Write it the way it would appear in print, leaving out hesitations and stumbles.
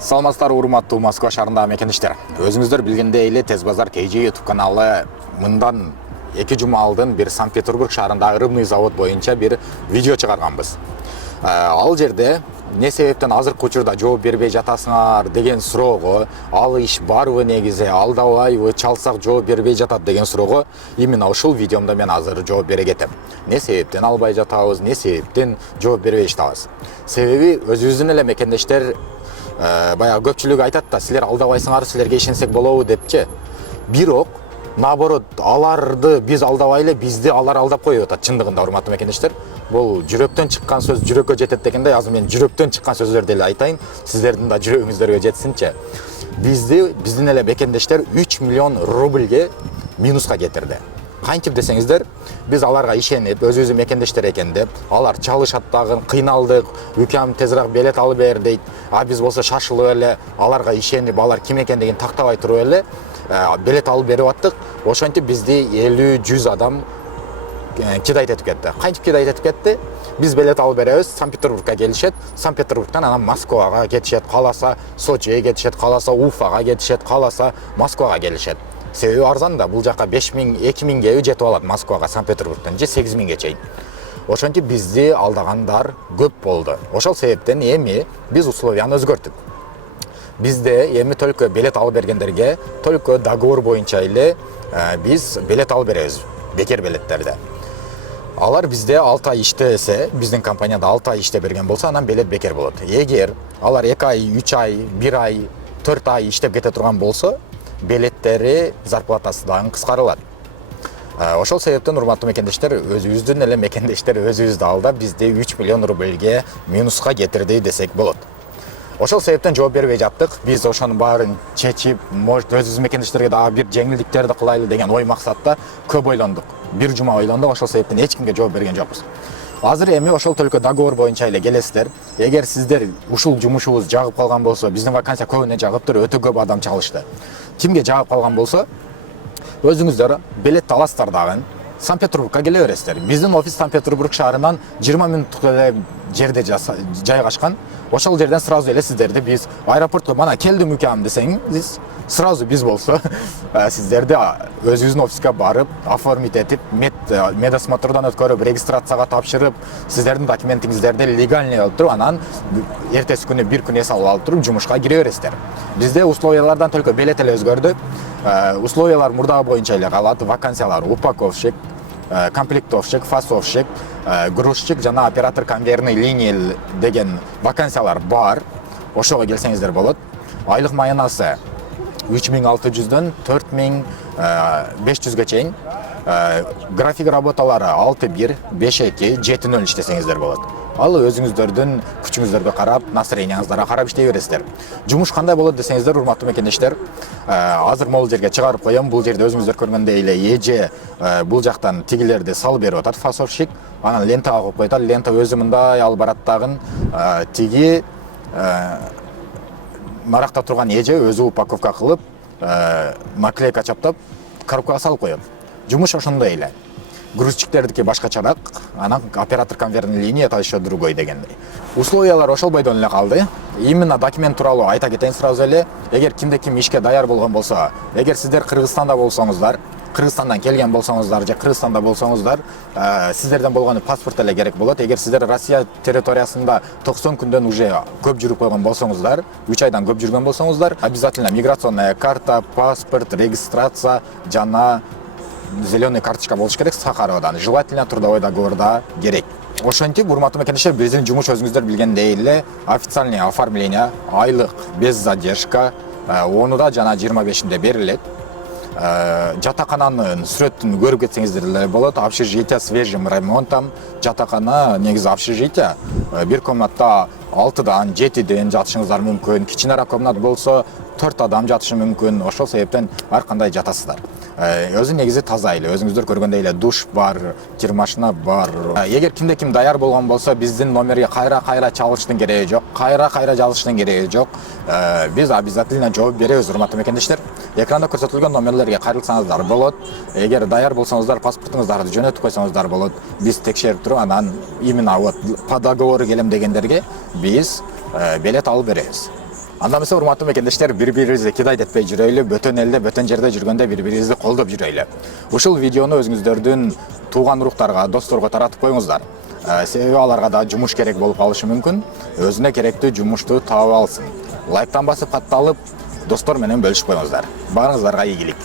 Саламатсыздар, урматтуу Москва шаарындагы мекендештер. Өзүңүздөр билгендей эле Тез Базар KG YouTube каналы мындан 2 жума алдын бир Санкт-Петербург шаарындагы рыбный завод боюнча бир видео чыгарганбыз. Ал жерде не себептен азыркы учурда жооп бербей жатасыңар деген суроого, ал иш барбы негизи, алдабайбы, чалсак жооп бербей жатат деген суроого именно ушул видеомдо мен азыр жооп бере кетем. Не себептен албай жатабыз, не себептен жооп бербей жатабыз. Себеби өзүбүздүн эле мекендештер баягы көпчүлүк айтат да, силер алдабайсыңар, силерге ишенсек болобу депчи. Бирок наоборот, аларды биз алдабай эле, бизди алар алдап коюп атат. Чындыгында, урматтуу мекендештер, бул жүрөктөн чыккан сөз жүрөккө жетет дегендей, азыр мен жүрөктөн чыккан сөздөрдү эле айтайын, сиздердин да жүрөгүңүздөргө жетсинчи. Биздин эле мекендештер 3 миллион рубльге минуска кетирди. Кантип десеңиздер, биз аларга ишенип, өзүбүздүн мекендештер экен деп, алар чалышат дагы, кыйналдык, үкам тезирээк билет алып бер дейт. А биз болсо шашылып эле аларга ишенип, алар ким экендигин тактабай туруп эле билет алып берип аттык. Ошентип бизди 50-100 адам кидайт этип кетти. Кантип кидайт этип кетти? Биз билет алып беребиз, Санкт-Петербургка келишет, Санкт-Петербургтан анан Москвага кетишет, каласа Сочиге кетишет, каласа Уфага кетишет, каласа Москвага келишет. Себеби арзан да, бул жака 5000, 2000ге жетип алат Москвага, Санкт-Петербургтан же 8000ге чейин. Ошентип бизди алдагандар көп болду. Ошол себептен эми биз условияны өзгөрттүк. Бизде эми только билет алып бергендерге только договор боюнча эле биз билет алып беребиз, бекер билеттерди. Алар бизде 6 ай иштесе, биздин компанияда 6 ай иштеп берген болсо, анан билет бекер болот. Эгер алар 2 ай, 3 ай, 1 ай, 4 ай иштеп кете турган болсо, билеттери зарплатасы дагы кыскарылат. Ошол себептен, урматтуу мекендештер, өзүбүздүн эле мекендештер өзүбүздү алдап, бизди 3 миллион рубльге минуска кетирди десек болот. Ошол себептен жооп бербей жаттык. Биз ошонун баарын чечип, может, өзүбүздүн мекендештерге дагы бир жеңилдиктерди кылайлы деген ой максатта көп ойлондук. Бир жума ойлондук, ошол себептен эч кимге жооп берген жокпуз. Азыр эми ошол только договор боюнча эле келесиздер. Эгер сиздер ушул жумушубуз жагып калган болсо, биздин вакансия көбүнө жагыптыр, өтө көп адам чалышты. Кимге жагып калган болсо, өзүңүздөр билет аласыздар дагы, Санкт-Петербургка келе бересиздер. Биздин офис Санкт-Петербург шаарынан 20 мүнөттүк эле жерде жайгашкан. Ошол жерден сразу эле сиздерди биз аэропортко мана келдим үкам десеңиз, сразу биз болсо сиздерди өзүбүздүн офиске барып, оформить этип, медосмотрдан өткөрүп, регистрацияга тапшырып, сиздердин документиңиздерди легальный алып туруп, анан эртеси күнү бир күн эс алып туруп жумушка кире бересиздер. Бизде условиялардан только билет эле өзгөрдү. Условиялар мурдагы боюнча эле калат. Вакансиялар упаковщик, комплектовщик, фасовщик, грузчик жана оператор конвейерный линия деген вакансиялар бар. Ошого келсеңиздер болот. Айлык маянасы 3600дөн 4500ге чейин. График работалары 6-1, 5-2, 7-0 иштесеңиздер болот. Ал өзүңүздөрдүн күчүңүздөргө карап, настроениеңиздарга карап иштей бересиздер. Жумуш кандай болот десеңиздер, урматтуу мекендештер, азыр могул жерге чыгарып коем. Бул жерде өзүңүздөр көргөндөй эле эже бул жактан тигилерди салып берип атат, фасовщик. Анан лентага коюп коет, лента өзү мындай алып барат дагы, тиги наракта турган эже өзү упаковка кылып, наклейка чаптап, коробкага салып коет. Жумуш ошондой эле. Грузчиктердики башкачараак, анан оператор конвейерный линия это еще другой дегендей. Условиялар ошол бойдон эле калды. Именно документ тууралуу айта кетейин сразу эле. Эгер кимде ким ишке даяр болгон болсо, эгер сиздер Кыргызстанда болсоңуздар, Кыргызстандан келген болсоңуздар же Кыргызстанда болсоңуздар, сиздерден болгону паспорт эле керек болот. Эгер сиздер Россия территориясында 90 күндөн уже көп жүрүп койгон болсоңуздар, 3 айдан көп жүргөн болсоңуздар, обязательно миграционная карта, паспорт, регистрация жана зеленый карточка болуш керек Сахаровадан. Желательно трудовой договорда керек. Ошентип, урматтуу мекендештер, биздин жумуш өзүңүздөр билгендей эле официальный оформление, айлык без задержка 10-да жана 25-inde берилет. Жатакананын сүрөтүн көрүп кетсеңиздер эле болот. Общежитие свежим ремонтом. Жатакана негизи общежитие. Бир комнатта 6-дан 7-ден жатышыңыздар мүмкүн. Кичинераак комнат болсо 4 адам жатышы мүмкүн. Ошол себептен ар кандай жатасыздар. Өзү негизи таза эле, өзүңүздөр көргөндөй эле душ бар, термашина бар. Эгер кимде ким даяр болгон болсо, биздин номерге кайра чалыштын кереги жок. Кайра жазыштын кереги жок. Биз обязательно жооп беребиз, урматтуу мекендештер. Экранда көрсөтүлгөн номерлерге кайрылсаңыздар болот. Эгер даяр болсоңуздар, паспортуңуздарды жөнөтүп койсоңуздар болот. Биз текшерип туруп, анан именно вот по договору келем дегендерге биз билет алып беребиз. Анда эмесе урматтуу мекендештер, бири-бирибизди кидайт этпей жүрөйлү, бөтөн элде, бөтөн жерде жүргөндө бири-бирибизди колдоп жүрөйлү. Ушул видеону өзүңүздөрдүн тууган уруктарга, досторго таратып коюңуздар. Себеби аларга да жумуш керек болуп калышы мүмкүн. Өзүнө керектүү жумушту таап алсын. Лайктан басып, катталып, достор менен бөлүшүп коюңуздар. Баарыңыздарга ийгилик.